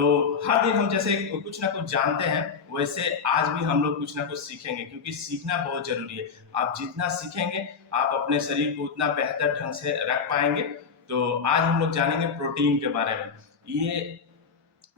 तो हर दिन हम जैसे कुछ ना कुछ जानते हैं, वैसे आज भी हम लोग कुछ ना कुछ सीखेंगे, क्योंकि सीखना बहुत जरूरी है। आप जितना सीखेंगे, आप अपने शरीर को उतना बेहतर ढंग से रख पाएंगे। तो आज हम लोग जानेंगे प्रोटीन के बारे में। ये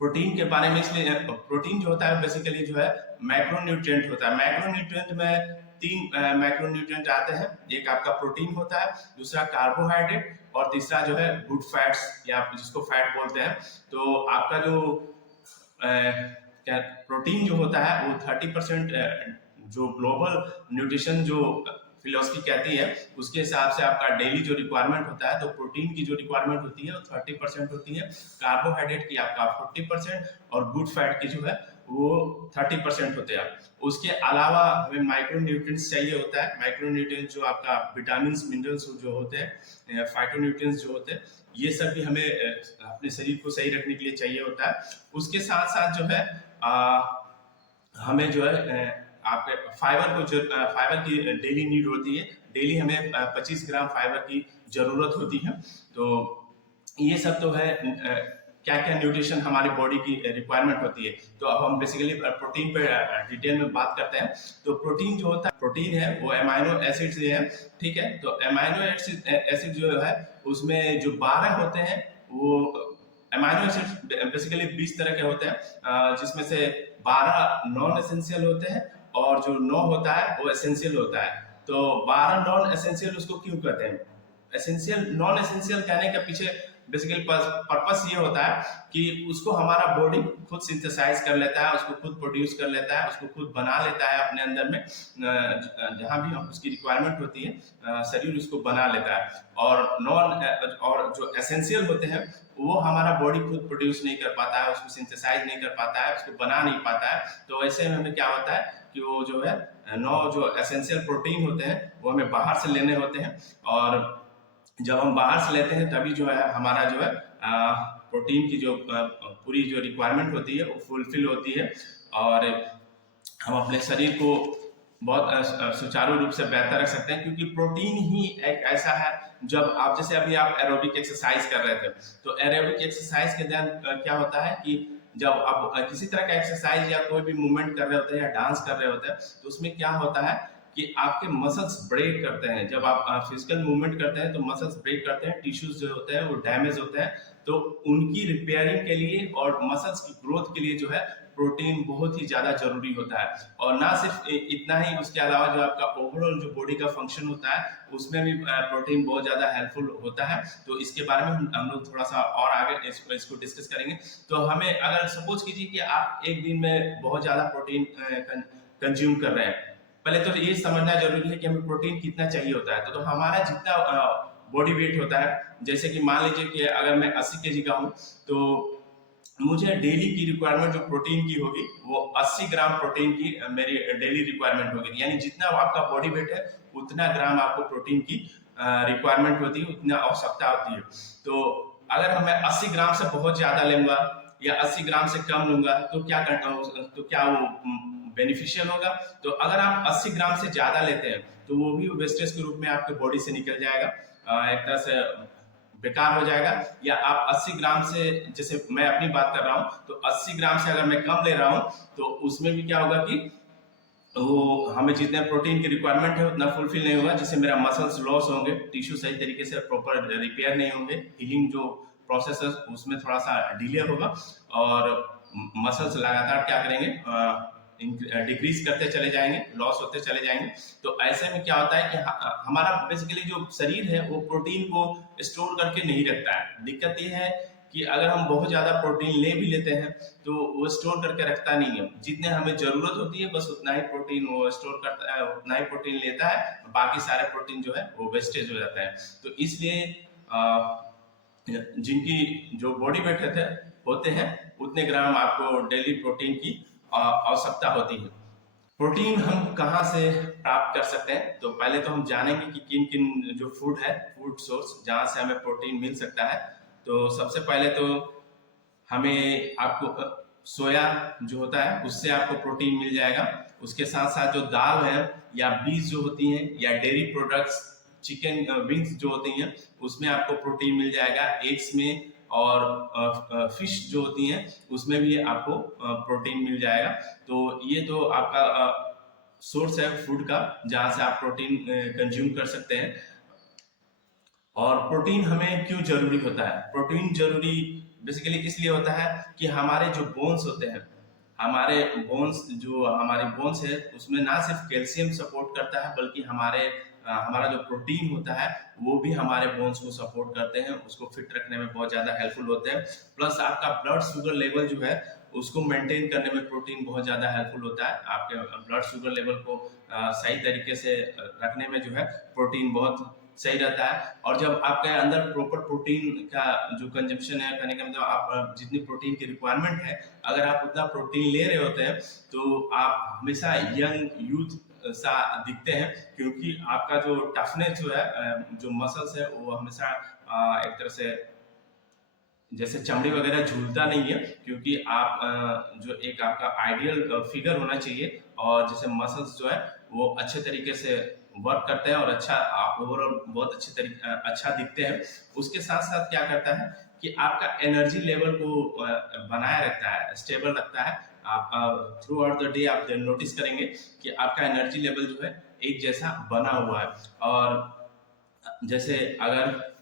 प्रोटीन के बारे में इसलिए, प्रोटीन जो होता है बेसिकली जो है मैक्रोन्यूट्रिएंट होता है। मैक्रोन्यूट्रिएंट में तीन मैक्रोन्यूट्रिएंट आते हैं। एक आपका प्रोटीन होता है, दूसरा कार्बोहाइड्रेट, और तीसरा जो है गुड फैट्स, या जिसको फैट बोलते हैं। तो आपका जो क्या प्रोटीन जो होता है वो 30%, जो ग्लोबल न्यूट्रिशन जो फिलोसफी कहती है उसके हिसाब से आपका डेली जो रिक्वायरमेंट होता है, तो प्रोटीन की जो रिक्वायरमेंट होती है वो 30% होती है, कार्बोहाइड्रेट की आपका 40%, और गुड फैट की जो है वो 30% होते हैं। उसके अलावा हमें माइक्रो न्यूट्रिएंट्स चाहिए होता है। माइक्रो न्यूट्रिएंट्स जो आपका विटामिन मिनरल्स जो होते हैं, फाइटोन्यूट्रिएंट्स जो होते हैं, ये सब भी हमें अपने शरीर को सही रखने के लिए चाहिए होता है। उसके साथ साथ जो है हमें जो है आपके फाइबर को जो फाइबर की डेली नीड होती है। डेली हमें 25 ग्राम फाइबर की जरूरत होती है। तो ये सब तो है क्या क्या न्यूट्रिशन हमारी बॉडी की रिक्वायरमेंट होती है। तो अब हम बेसिकली प्रोटीन पे डिटेल में बात करते हैं। तो प्रोटीन जो होता है, प्रोटीन है वो अमाइनो एसिड से है, ठीक है। तो अमाइनो एसिड जो है उसमें जो 12 होते हैं, वो अमाइनो एसिड बेसिकली 20 तरह के होते हैं, जिसमें से 12 नॉन एसेंशियल होते हैं, और जो 9 होता है वो एसेंशियल होता है। तो 12 नॉन एसेंशियल उसको क्यों कहते हैं? एसेंशियल नॉन एसेंशियल कहने के पीछे बेसिकली पर्पस ये होता है कि उसको हमारा बॉडी खुद सिंथेसाइज कर लेता है, उसको खुद प्रोड्यूस कर लेता है, उसको खुद बना लेता है अपने अंदर में, जहाँ भी हम उसकी रिक्वायरमेंट होती है शरीर उसको बना लेता है। और जो एसेंशियल होते हैं वो हमारा बॉडी खुद प्रोड्यूस नहीं कर पाता है, उसको सिंथेसाइज नहीं कर पाता है, उसको बना नहीं पाता है। तो ऐसे में हमें क्या होता है कि वो जो है 9 जो एसेंशियल प्रोटीन होते हैं वो हमें बाहर से लेने होते हैं, और जब हम बाहर से लेते हैं तभी जो है हमारा जो है प्रोटीन की जो पूरी जो रिक्वायरमेंट होती है वो फुलफिल होती है, और हम अपने शरीर को बहुत सुचारू रूप से बेहतर रख सकते हैं। क्योंकि प्रोटीन ही एक ऐसा है, जब आप जैसे अभी आप एरोबिक एक्सरसाइज कर रहे थे, तो एरोबिक एक्सरसाइज के दौरान क्या होता है कि जब आप किसी तरह का एक्सरसाइज या कोई भी मूवमेंट कर रहे होते हैं या डांस कर रहे होते हैं, तो उसमें क्या होता है कि आपके मसल्स ब्रेक करते हैं। जब आप फिजिकल मूवमेंट करते हैं तो मसल्स ब्रेक करते हैं, टिश्यूज जो होते हैं वो डैमेज होते हैं। तो उनकी रिपेयरिंग के लिए और मसल्स की ग्रोथ के लिए जो है प्रोटीन बहुत ही ज़्यादा जरूरी होता है। और ना सिर्फ इतना ही, उसके अलावा जो आपका ओवरऑल जो बॉडी का फंक्शन होता है उसमें भी प्रोटीन बहुत ज़्यादा हेल्पफुल होता है। तो इसके बारे में हम लोग थोड़ा सा और आगे इसको डिस्कस करेंगे। तो हमें अगर सपोज कीजिए कि आप एक दिन में बहुत ज़्यादा प्रोटीन कंज्यूम कर रहे हैं, पहले तो ये समझना जरूरी है कि हमें प्रोटीन कितना चाहिए होता है। तो हमारा जितना बॉडी वेट होता है, जैसे कि मान लीजिए कि अगर मैं 80 kg का हूँ, तो मुझे डेली की रिक्वायरमेंट जो प्रोटीन की होगी वो 80 ग्राम प्रोटीन की मेरी डेली रिक्वायरमेंट होगी। यानी जितना आपका बॉडी वेट है उतना ग्राम आपको प्रोटीन की रिक्वायरमेंट होती है, उतना आवश्यकता होती है। तो अगर मैं 80 ग्राम से बहुत ज्यादा लूंगा या 80 ग्राम से कम लूंगा तो क्या करता हूँ, तो क्या वो बेनिफिशियल होगा? तो अगर आप 80 ग्राम से ज्यादा लेते हैं तो वो भी वेस्टेज के रूप में आपके बॉडी से निकल जाएगा, एक तरह से बेकार हो जाएगा। या आप 80 ग्राम से, जैसे मैं अपनी बात कर रहा हूँ, तो 80 ग्राम से अगर मैं कम ले रहा हूँ तो उसमें भी क्या होगा कि वो हमें जितने प्रोटीन की रिक्वायरमेंट है उतना फुलफिल नहीं होगा, जिससे मेरा मसल्स लॉस होंगे, टिश्यू सही तरीके से प्रॉपर रिपेयर नहीं होंगे, हीलिंग जो प्रोसेस है उसमें थोड़ा सा डिले होगा, और मसल्स लगातार क्या करेंगे, डिक्रीज करते चले जाएंगे, लॉस होते चले जाएंगे। तो ऐसे में क्या होता है कि हमारा बेसिकली जो शरीर है वो प्रोटीन को स्टोर करके नहीं रखता है। दिक्कत ये है कि अगर हम बहुत ज्यादा प्रोटीन ले भी लेते हैं तो वो स्टोर करके रखता नहीं है। जितने हमें जरूरत होती है बस उतना ही प्रोटीन वो स्टोर करता है, उतना ही प्रोटीन लेता है, बाकी सारे प्रोटीन जो है वो वेस्टेज हो जाता है। तो इसलिए जिनकी जो बॉडी वेट होते हैं उतने ग्राम आपको डेली प्रोटीन की आवश्यकता होती है। प्रोटीन हम कहाँ से प्राप्त कर सकते हैं? तो पहले तो हम जानेंगे कि किन किन जो फूड है, फूड सोर्स जहाँ से हमें प्रोटीन मिल सकता है। तो सबसे पहले तो हमें आपको सोया जो होता है उससे आपको प्रोटीन मिल जाएगा। उसके साथ साथ जो दाल है या बीज जो होती हैं या डेयरी प्रोडक्ट्स, चिकन विंग्स जो होती हैं उसमें आपको प्रोटीन मिल जाएगा। एग्स में और फिश जो होती हैं उसमें भी आपको प्रोटीन मिल जाएगा। तो ये तो आपका सोर्स है फूड का, जहाँ से आप प्रोटीन कंज्यूम कर सकते हैं। और प्रोटीन हमें क्यों जरूरी होता है? प्रोटीन जरूरी बेसिकली इसलिए होता है कि हमारे जो बोन्स होते हैं, हमारे बोन्स है उसमें ना सिर्फ कैल्शियम सपोर्ट करता है, बल्कि हमारा जो प्रोटीन होता है वो भी हमारे बोन्स को सपोर्ट करते हैं, उसको फिट रखने में बहुत ज़्यादा हेल्पफुल होते हैं। प्लस आपका ब्लड शुगर लेवल जो है उसको मेंटेन करने में प्रोटीन बहुत ज़्यादा हेल्पफुल होता है। आपके ब्लड शुगर लेवल को सही तरीके से रखने में जो है प्रोटीन बहुत सही रहता है। और जब आपके अंदर प्रॉपर प्रोटीन का जो कंजम्पशन है, कहने का मतलब आप जितनी प्रोटीन की रिक्वायरमेंट है, अगर आप उतना प्रोटीन ले रहे होते हैं तो आप हमेशा यंग यूथ सा दिखते हैं, क्योंकि आपका जो टफनेस जो है, जो मसल्स है वो हमेशा एक तरह से जैसे चमड़ी वगैरह झूलता नहीं है, क्योंकि आप जो एक आपका आइडियल फिगर होना चाहिए, और जैसे मसल्स जो है वो अच्छे तरीके से वर्क करते हैं और अच्छा आप ओवरऑल बहुत अच्छा दिखते हैं। उसके साथ साथ क्या करता है कि आपका एनर्जी लेवल को बनाए रखता है, स्टेबल रखता है। आप थ्रू आउट द डे आप नोटिस करेंगे कि आपका एनर्जी लेवल जो है एक जैसा बना हुआ है। और जैसे अगर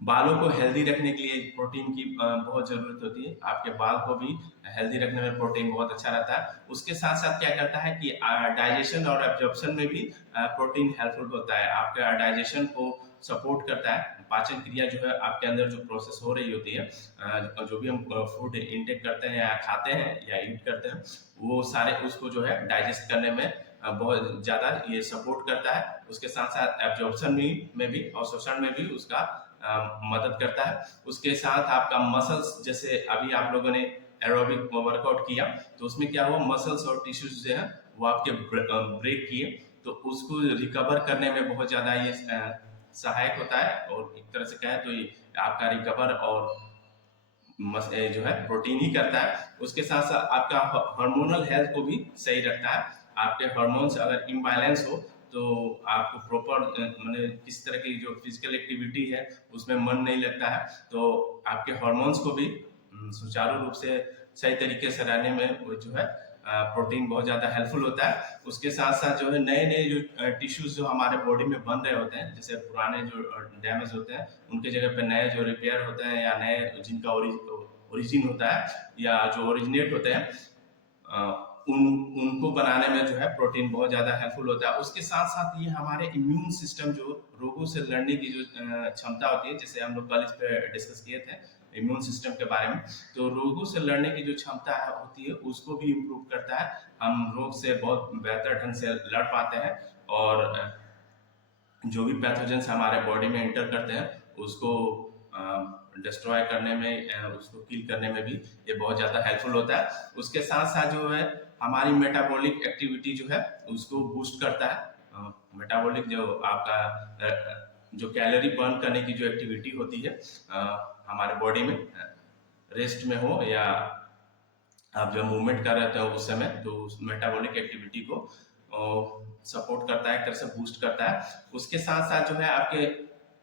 बालों को हेल्दी रखने के लिए प्रोटीन की बहुत ज़रूरत होती है, आपके बाल को भी हेल्दी रखने में प्रोटीन बहुत अच्छा रहता है। उसके साथ साथ क्या करता है कि डाइजेशन और एब्जॉर्प्शन में भी प्रोटीन हेल्पफुल होता है, आपके डाइजेशन को सपोर्ट करता है। पाचन क्रिया जो है आपके अंदर जो प्रोसेस हो रही होती है, जो भी हम फूड इंटेक करते हैं या खाते हैं या ईट करते हैं, वो सारे उसको जो है डाइजेस्ट करने में बहुत ज़्यादा ये सपोर्ट करता है। उसके साथ साथ एब्जॉर्प्शन में भी और शोषण में भी उसका मदद करता है। उसके साथ आपका मसल्स, जैसे अभी आप लोगों ने एरोबिक वर्कआउट किया तो उसमें क्या हुआ, मसल्स और टिश्यूज जो है वो आपके ब्रेक किए, तो उसको रिकवर करने में बहुत ज़्यादा ये सहायक होता है। और एक तरह से कहें तो ये आपका रिकवर और जो है प्रोटीन ही करता है। उसके साथ साथ आपका हार्मोनल हेल्थ को भी सही रखता है। आपके हार्मोन्स अगर इम्बैलेंस हो तो आपको प्रॉपर मैंने किस तरह की जो फिजिकल एक्टिविटी है उसमें मन नहीं लगता है, तो आपके हार्मोन्स को भी सुचारू रूप से सही तरीके से रहने में वो जो है प्रोटीन बहुत ज़्यादा हेल्पफुल होता है। उसके साथ साथ जो है नए नए जो टिश्यूज जो हमारे बॉडी में बन रहे होते हैं, जैसे पुराने जो डैमेज होते हैं उनके जगह पे नए जो रिपेयर होते हैं या नए जिनका ओरिजिन होता है या जो ओरिजिनेट होते हैं, उनको बनाने में जो है प्रोटीन बहुत ज़्यादा हेल्पफुल होता है। उसके साथ साथ ये हमारे इम्यून सिस्टम जो रोगों से लड़ने की जो क्षमता होती है, जैसे हम लोग कल इस पर डिस्कस किए थे इम्यून सिस्टम के बारे में, तो रोगों से लड़ने की जो क्षमता होती है उसको भी इम्प्रूव करता है। हम रोग से बहुत बेहतर ढंग से लड़ पाते हैं, और जो भी पैथोजेंस हमारे बॉडी में एंटर करते हैं उसको डिस्ट्रॉय करने में, उसको किल करने में भी ये बहुत ज़्यादा हेल्पफुल होता है। उसके साथ साथ जो है हमारी मेटाबॉलिक एक्टिविटी जो है उसको बूस्ट करता है। मेटाबॉलिक जो आपका जो कैलोरी बर्न करने की जो एक्टिविटी होती है हमारे बॉडी में, रेस्ट में हो या आप जब मूवमेंट कर रहे हो उस समय, तो उस मेटाबॉलिक एक्टिविटी को सपोर्ट करता है, एक तरह से बूस्ट करता है। उसके साथ साथ जो है आपके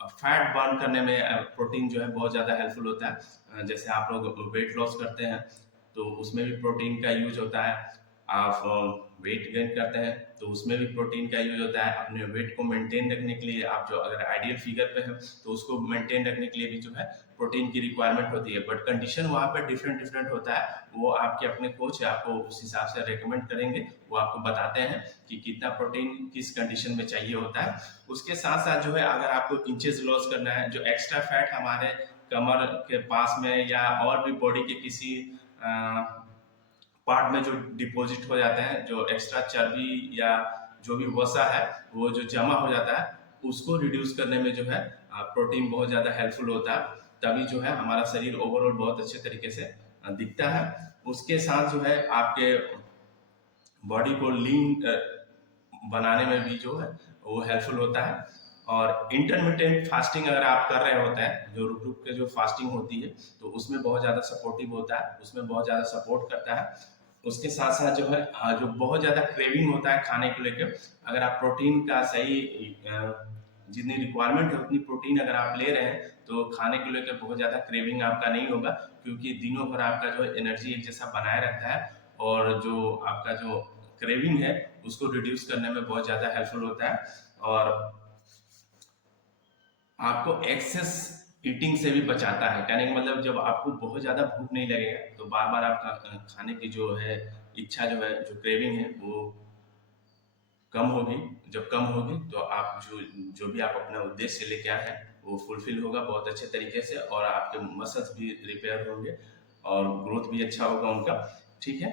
फैट बर्न करने में प्रोटीन जो है बहुत ज़्यादा हेल्पफुल होता है। जैसे आप लोग वेट लॉस करते हैं तो उसमें भी प्रोटीन का यूज होता है। आप वेट गेन करते हैं तो उसमें भी प्रोटीन का यूज होता है। अपने वेट को मेंटेन रखने के लिए, आप जो अगर आइडियल फिगर पे हैं तो उसको मेंटेन रखने के लिए भी जो है प्रोटीन की रिक्वायरमेंट होती है। बट कंडीशन वहाँ पर डिफरेंट डिफरेंट होता है, वो आपके अपने कोच आपको उस हिसाब से रेकमेंड करेंगे, वो आपको बताते हैं कि कितना प्रोटीन किस कंडीशन में चाहिए होता है। उसके साथ साथ जो है अगर आपको इंचेस लॉस करना है, जो एक्स्ट्रा फैट हमारे कमर के पास में या और भी बॉडी के किसी पार्ट में जो डिपॉजिट हो जाते हैं, जो एक्स्ट्रा चर्बी या जो भी वसा है वो जो जमा हो जाता है, उसको रिड्यूस करने में जो है प्रोटीन बहुत ज़्यादा हेल्पफुल होता है। तभी जो है हमारा शरीर ओवरऑल बहुत अच्छे तरीके से दिखता है। उसके साथ जो है आपके बॉडी को लीन बनाने में भी जो है वो हेल्पफुल होता है। और इंटरमिटेंट फास्टिंग अगर आप कर रहे होते हैं, जो रुक रुक के जो फास्टिंग होती है, तो उसमें बहुत ज़्यादा सपोर्टिव होता है, उसमें बहुत ज़्यादा सपोर्ट करता है। उसके साथ साथ जो है जो बहुत ज़्यादा क्रेविंग होता है खाने को लेकर, अगर आप प्रोटीन का सही जितनी रिक्वायरमेंट है उतनी प्रोटीन अगर आप ले रहे हैं तो खाने को लेकर बहुत ज़्यादा क्रेविंग आपका नहीं होगा, क्योंकि दिनों भर आपका जो एनर्जी एक जैसा बनाए रहता है और जो आपका जो क्रेविंग है उसको रिड्यूस करने में बहुत ज़्यादा हेल्पफुल होता है। और आपको एक्सेस ईटिंग से भी बचाता है। कहने का मतलब जब आपको बहुत ज़्यादा भूख नहीं लगेगा तो बार बार आपका खाने की जो है इच्छा जो है जो क्रेविंग है वो कम होगी। जब कम होगी तो आप जो भी आप अपना उद्देश्य लेके आए हैं वो फुलफिल होगा बहुत अच्छे तरीके से, और आपके मसल्स भी रिपेयर होंगे और ग्रोथ भी अच्छा होगा उनका। ठीक है,